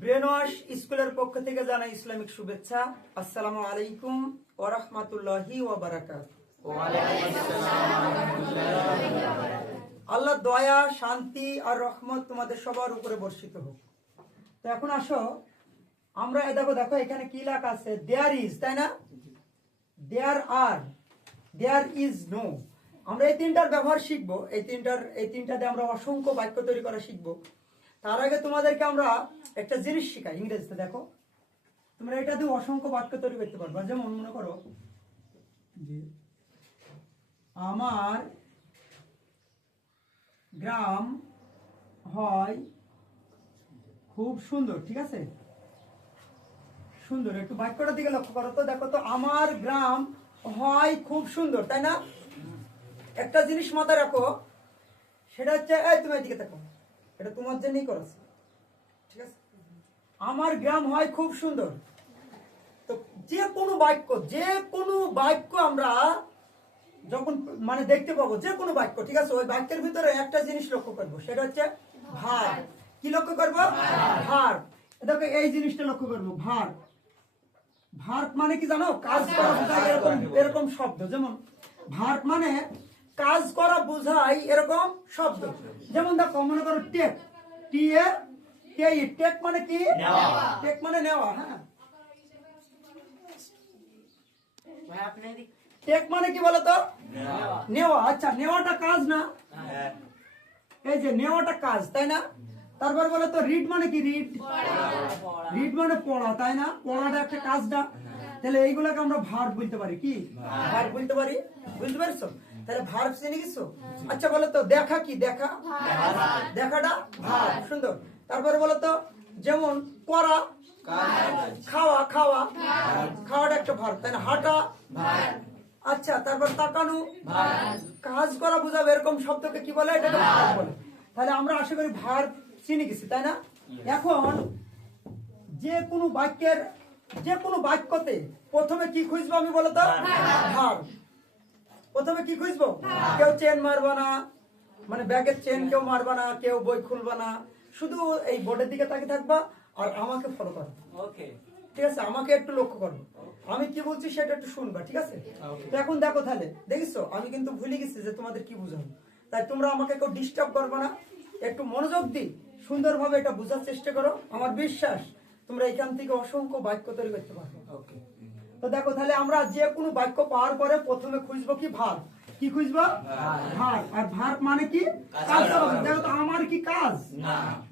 Brainwash স্কুলের পক্ষ থেকে জানাই ইসলামিক শুভেচ্ছা। আসসালামু আলাইকুম ওয়া রাহমাতুল্লাহি ওয়া বারাকাতুহু। আল্লাহ দয়া, শান্তি আর রহমত তোমাদের সবার উপরে বর্ষিত হোক। তো এখন আসো, আমরা দেখো এখানে কি লেখা আছে, দেয়ার ইজ, তাই না? দেয়ার আর, দেয়ার ইজ নো। আমরা এই তিনটার ব্যবহার শিখবো। এই তিনটা দিয়ে আমরা অসংখ্য বাক্য তৈরি করা শিখবো। তার আগে তোমাদেরকে আমরা একটা জিনিস শিখাই ইংরেজিতে। দেখো, তোমরা এটা দিয়ে অসংখ্য বাক্য তৈরি করতে পারবে। যেমন মনে করো যে আমার গ্রাম হয় খুব সুন্দর। ঠিক আছে, সুন্দর। একটু বাক্যটার দিকে লক্ষ্য করো তো। দেখো তো, আমার গ্রাম হয় খুব সুন্দর, তাই না? একটা জিনিস মাথায় রাখো, সেটা হচ্ছে, এই তুমি এদিকে দেখো, এটা তোমার জন্যই করেছে। ঠিক আছে, আমার গ্রাম হয় খুব সুন্দর। তো যে কোনো বাক্য আমরা যখন মানে দেখতে পাবো, যে কোনো বাক্য, ঠিক আছে, ওই বাক্যের ভিতরে একটা জিনিস লক্ষ্য করবো, সেটা হচ্ছে ভার। কি লক্ষ্য করবো? ভার। দেখো, এই জিনিসটা লক্ষ্য করবো, ভার। ভার মানে কি জানো? কাজ করা বোঝায় এরকম শব্দ। যেমন ভার মানে কাজ করা বোঝায় এরকম শব্দ। যেমন দেখো, মনে করো টেক, টেক মানে কি? টেক মানে নেওয়া। হ্যাঁ, টেক মানে কি বলতো? নেওয়া। আচ্ছা, নেওয়াটা কাজ না? এই যে নেওয়াটা কাজ, তাই না? তারপর বলো তো, রিড মানে কি? রিড মানে পড়া, তাই না? পড়াটা একটা কাজ না? তাহলে এইগুলাকে আমরা ভার্ব বলতে পারি। কি ভার্ব বলতে পারি? বুঝতে পারছো? তাহলে ভার্ব চিনে গেছো? আচ্ছা, বলো তো, দেখা কি? দেখাটা ভার্ব। সুন্দর। তারপরে বলো তো, যেমন করা, খাওয়াটা একটা ভার্ব, তাই না? হাঁটা। আচ্ছা, তারপর তাকানো, কাজ করা বোঝাবে এরকম শব্দকে কি বলে? এটাকে ভার্ব বলে। তাহলে আমরা আশা করি ভার্ব চিনে গেছি, তাই না? এখন যে কোনো বাক্যতে প্রথমে কি খুঁজবো আমি, বলো তো? ভার্ব। প্রথমে কি খুঁজবো? কেউ চেন মারবা না, মানে ব্যাগের চেন কেউ মারবা না, কেউ বই খুলবা না, শুধু এই বোর্ডের দিকে তাকিয়ে থাকবা আর আমাকে ফলো করো। ওকে, ঠিক আছে? আমাকে একটু লক্ষ্য করো, আমি কি বলছি সেটা একটু শুনবা। ঠিক আছে? তো এখন দেখো, তাহলে দেখিস আমি কিন্তু ভুলে গেছি যে তোমাদের কি বুঝাবো। তাই তোমরা আমাকে কেউ ডিস্টার্ব করবে না, একটু মনোযোগ দি সুন্দরভাবে এটা বোঝার চেষ্টা করো। আমার বিশ্বাস তোমরা এখান থেকে অসংখ্য বাক্য তৈরি করতে পারবে। ওকে, তো দেখো, তাহলে আমরা যে কোনো বাক্য পাওয়ার পরে প্রথমে খুঁজবো কি? ভার্ব। কি খুঁজবো? ভার্ব। আর ভার্ব মানে কি? কাজ করা। দেখো তো, আমার কি কাজ?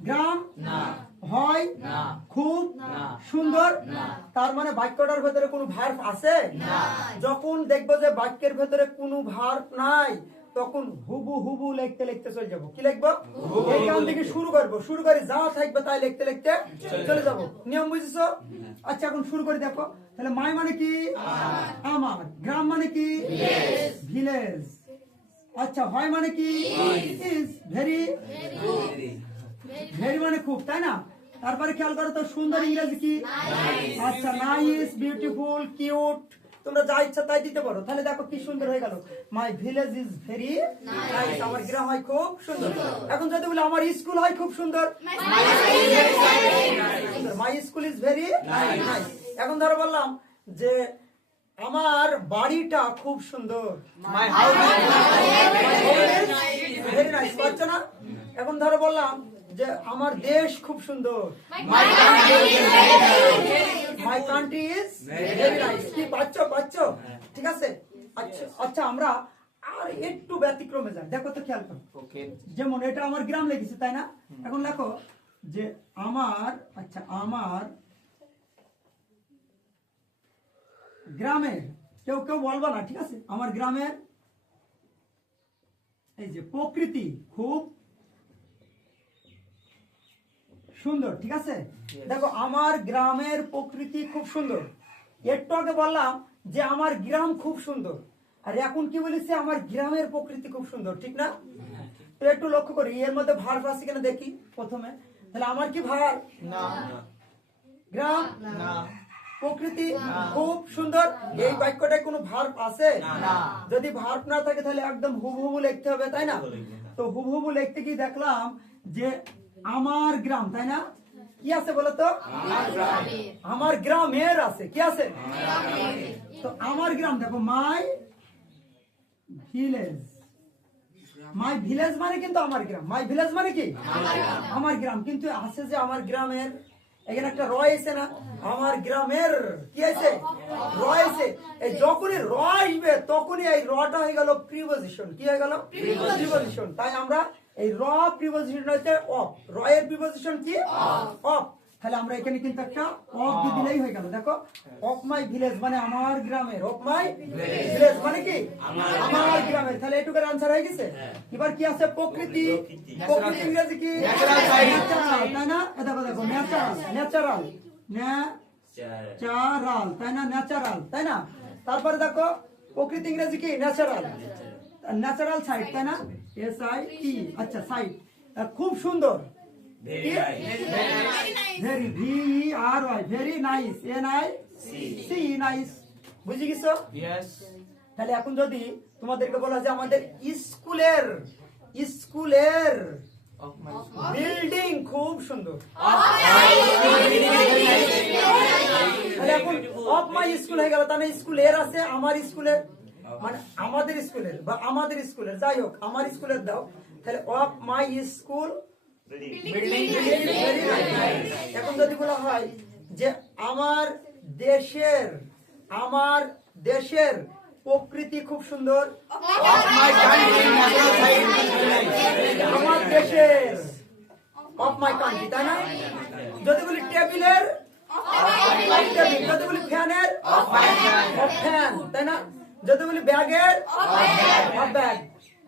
গ্রাম হয় খুব সুন্দর। তার মানে বাক্যটার ভেতরে কোনো ভার্ব আছে? যখন দেখবো যে বাক্যের ভেতরে কোনো ভার্ব নাই, তখন হুবু লিখতে চলে যাবো। কি লিখবো? এইখান থেকে শুরু করে যা থাকবে তাই লিখতে চলে যাবো। নিয়ম বুঝেছো? আচ্ছা, এখন শুরু করে দেখো। তাহলে মাই মানে কি? আমার। গ্রাম মানে কি? ভিলেজ। আচ্ছা, হয় মানে কি? ইজ। ভেরি মানে খুব, তাই না? তারপরে খেয়াল করো তো, সুন্দর ইংরেজি কি? আচ্ছা, নাইস, বিউটিফুল, কিউট, তোমরা যা ইচ্ছা তাই দিতে পারো। তাহলে দেখো কি সুন্দর হয়ে গেল, my village is very nice. আমার গ্রাম হয় খুব সুন্দর। এখন যদি বলি আমার স্কুল হয় খুব সুন্দর, my school is very nice. এখন ধরো বললাম যে আমার বাড়িটা খুব সুন্দর, মাই হাউস ভেরি নাইস, পাচ্ছ না? এখন ধরো বললাম যে আমার দেশ খুব সুন্দর, my country is very nice. কি পাচ্ছ? ঠিক আছে। আচ্ছা, আমরা আর একটু ব্যতিক্রমে যাই। দেখো তো, খেয়াল করো। যেমন এটা আমার গ্রাম লেগেছে, তাই না? এখন দেখো যে আমার গ্রামের, কেউ বলবো না, ঠিক আছে? আমার গ্রামের এই যে প্রকৃতি খুব সুন্দর। ঠিক আছে? দেখো, আমার গ্রামের প্রকৃতি খুব সুন্দর। একটু আগে বললাম যে আমার গ্রাম খুব সুন্দর, আর এখন কি বলেছে? আমার গ্রামের প্রকৃতি খুব সুন্দর, ঠিক না? তো একটু লক্ষ্য করি এর মধ্যে ভার্ব আছে কিনা দেখি প্রথমে। তাহলে আমার কি ভার্ব? না। গ্রাম না। প্রকৃতি খুব সুন্দর, এই বাক্যটায় কোনো ভার্ব আছে? না। যদি ভার্ব না থাকে তাহলে একদম হুবহু লিখতে হবে, তাই না? তো হুবহু লিখতে কি দেখলাম যে আমার গ্রাম, তাই না? কি আছে বলো তো? আমার গ্রামের আছে, কি আছে? তো আমার গ্রাম দেখো, মাই ভিলেজ। মাই ভিলেজ মানে কিন্তু আমার গ্রাম। মাই ভিলেজ মানে কি? আমার গ্রাম। কিন্তু আছে যে আমার গ্রামের, এখানে একটা রয়েছে না, আমার গ্রামের কি আছে? রয়েছে। এই যখনই র আসবে তখনই এই রটা হয়ে গেল প্রিপজিশন। কি হয়ে গেল? প্রিপজিশন। তাই আমরা এই র প্রিপজিশন হচ্ছে অফ। র এর প্রিপজিশন কি? অফ। তাহলে আমরা এখানে কিন্তু একটা অফ দিয়ে দিলেই হয়ে গেল। দেখো, অফ মাই ভিলেজ মানে আমার গ্রামের। অফ মাই ভিলেজ মানে কি? আমার গ্রামের। তাহলে এটুকুর আনসার হয়ে গেছে। এবার কি আছে? প্রকৃতি। প্রকৃতি ইংরেজি কি? ন্যাচারাল, তাই না? দেখো দেখো, ন্যাচারাল, ন্যাচারাল, ন্যাচারাল, তাই না? ন্যাচারাল, তাই না? তারপরে দেখো, প্রকৃতি ইংরেজি কি? ন্যাচারাল। ন্যাচারাল সাইট, তাই না? SIT। আচ্ছা, সাইট খুব সুন্দর। Very VERY, very nice. NIC, nice. বুঝে গেছো? তাহলে এখন যদি তোমাদেরকে বলা যে আমাদের স্কুলের বিল্ডিং খুব সুন্দর, তাহলে এখন অফ মাই স্কুল হয়ে গেল। তাহলে স্কুলের আছে, আমার স্কুলের মানে আমাদের স্কুলের বা আমাদের স্কুলের, যাই হোক আমার স্কুলের দাও। তাহলে অফ মাই স্কুল। এখন যদি বলা হয় যে আমার দেশের প্রকৃতি খুব সুন্দর, আমার দেশের, অফ মাই কান্ট্রি, তাই না? যদি বলি টেবিলের, যদি বলি ফ্যানের, অফ ফ্যান, তাই না? যদি বলি ব্যাগের, অফ ব্যাগ,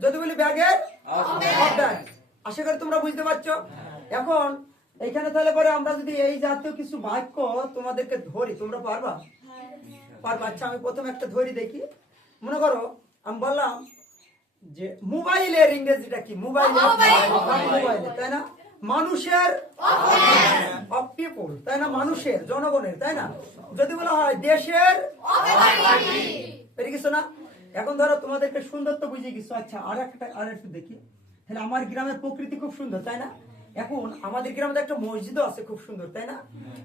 যদি বলি ব্যাগের, অফ ব্যাগ। আশা করি তোমরা বুঝতে পারছো। এখন এইখানে তাহলে পরে আমরা যদি এই জাতীয় কিছু বাক্য তোমাদেরকে ধরি, তোমরা পারবা? পারবা। আচ্ছা, আমি প্রথমে একটা ধরি দেখি। মনে করো আমি বললাম যে মোবাইলের ইংরেজিটা কি? মোবাইলের, তাই না? মানুষের, অফ পিপল, তাই না? মানুষের, জনগণের, তাই না? যদি বলা হয় দেশের, পেরে গেছো না? এখন ধরো তোমাদেরকে সুন্দর তো বুঝে গেছো। আচ্ছা, আর একটু দেখি। তাহলে আমার গ্রামের প্রকৃতি খুব সুন্দর, তাই না? এখন আমাদের গ্রামে একটা মসজিদও আছে খুব সুন্দর, তাই না?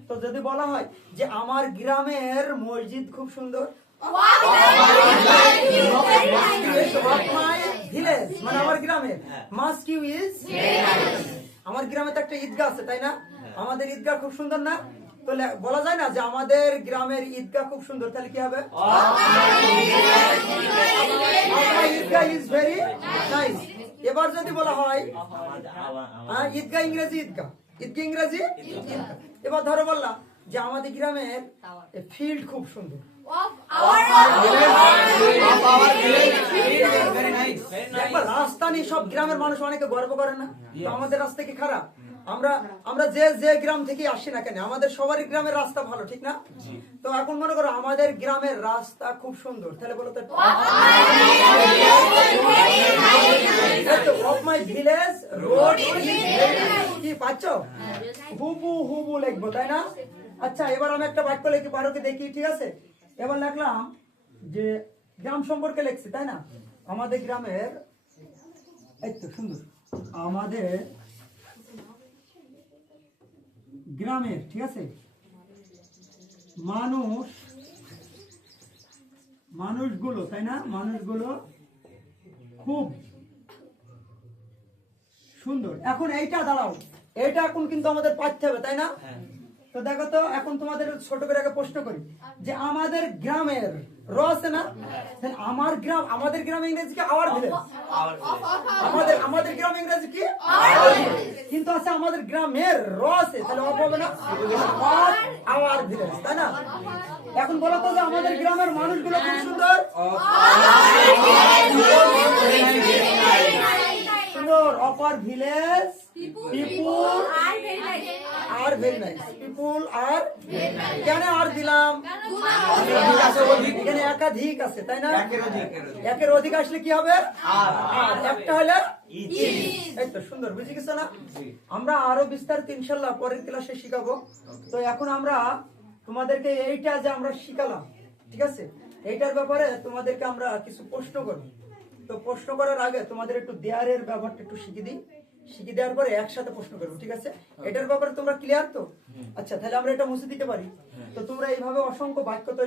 তো যদি বলা হয় যে আমার গ্রামের মসজিদ খুব সুন্দর, ভিলেজ মানে আমার গ্রামের, মস্ক ইজ, আমার গ্রামে তো একটা ঈদগাহ আছে, তাই না? আমাদের ঈদগাহ খুব সুন্দর না? তো বলা যায় না যে আমাদের গ্রামের ঈদগাহ খুব সুন্দর, তাহলে কি হবে? ঈদগাহ ইজ ভেরি নাইস। এবার যদি বলা হয় ঈদগাহ ইংরেজি ঈদগাহ, ঈদগাহ ইংরেজি ঈদগাহ। এবার ধরো বললাম যে আমাদের গ্রামের ফিল্ড খুব সুন্দর, রাস্তা নেই। সব গ্রামের মানুষ অনেকে গর্ব করে না? তো আমাদের রাস্তা কি খারাপ? আমরা যে গ্রাম থেকে আসি না কেন, আমাদের সবারই গ্রামের রাস্তা ভালো, ঠিক না? তো এখন মনে করো আমাদের গ্রামের রাস্তা খুব সুন্দর, তাহলে বলো তো অফ মাই ভিলেজ রোড কি পাচ্ছ? হুবু লিখবো, তাই না? আচ্ছা, এবার আমি একটা বাক্য লিখি, পারো কি দেখি? ঠিক আছে, এবার লিখলাম যে গ্রাম সম্পর্কে লিখছি, তাই না? আমাদের গ্রামের, এই তো সুন্দর, আমাদের গ্রামের, ঠিক আছে, মানুষগুলো, তাই না? মানুষগুলো খুব সুন্দর। এখন এইটা দাঁড়াও, এইটা এখন কিন্তু আমাদের পাঠতে হবে, তাই না? তো দেখো তো, এখন তোমাদের ছোট করে আগে প্রশ্ন করি যে আমাদের গ্রামের র আছে না? আমাদের গ্রাম ইংরেজি কি? Our village. আমাদের গ্রাম ইংরেজি কি? কিন্তু আছে আমাদের গ্রামের র আছে, তাহলে অফ হবে না? আওয়ার ভিলেজ, তাই না? এখন বলো তো যে আমাদের গ্রামের মানুষগুলো খুব সুন্দর, সুন্দর। অপার village people are very nice, people are কেন আর দিলাম? এখানে একাধিক আছে, তাই না? একের অধিক আসলে কি হবে? আর একটা হলে এই তো সুন্দর, বুঝে গেছো না? আমরা আরো বিস্তারিত ইনশাল্লাহ পরের ক্লাসে শিখাবো। তো এখন আমরা তোমাদেরকে এইটা যে আমরা শিখালাম, ঠিক আছে, এইটার ব্যাপারে তোমাদেরকে আমরা কিছু প্রশ্ন করব। তো প্রশ্ন করার আগে তোমাদের একটু দেয়ারের ব্যাপারটা একটু শিখিয়ে দিই। শিখিয়ে দেওয়ার পরে একসাথে প্রশ্ন করবো, ঠিক আছে? এটার ব্যাপারে তোমরা ক্লিয়ার তো? আচ্ছা, তাহলে আমরা এটা মুছে দিতে পারি। তো তোমরা এইভাবে অসংখ্য বাক্য তৈরি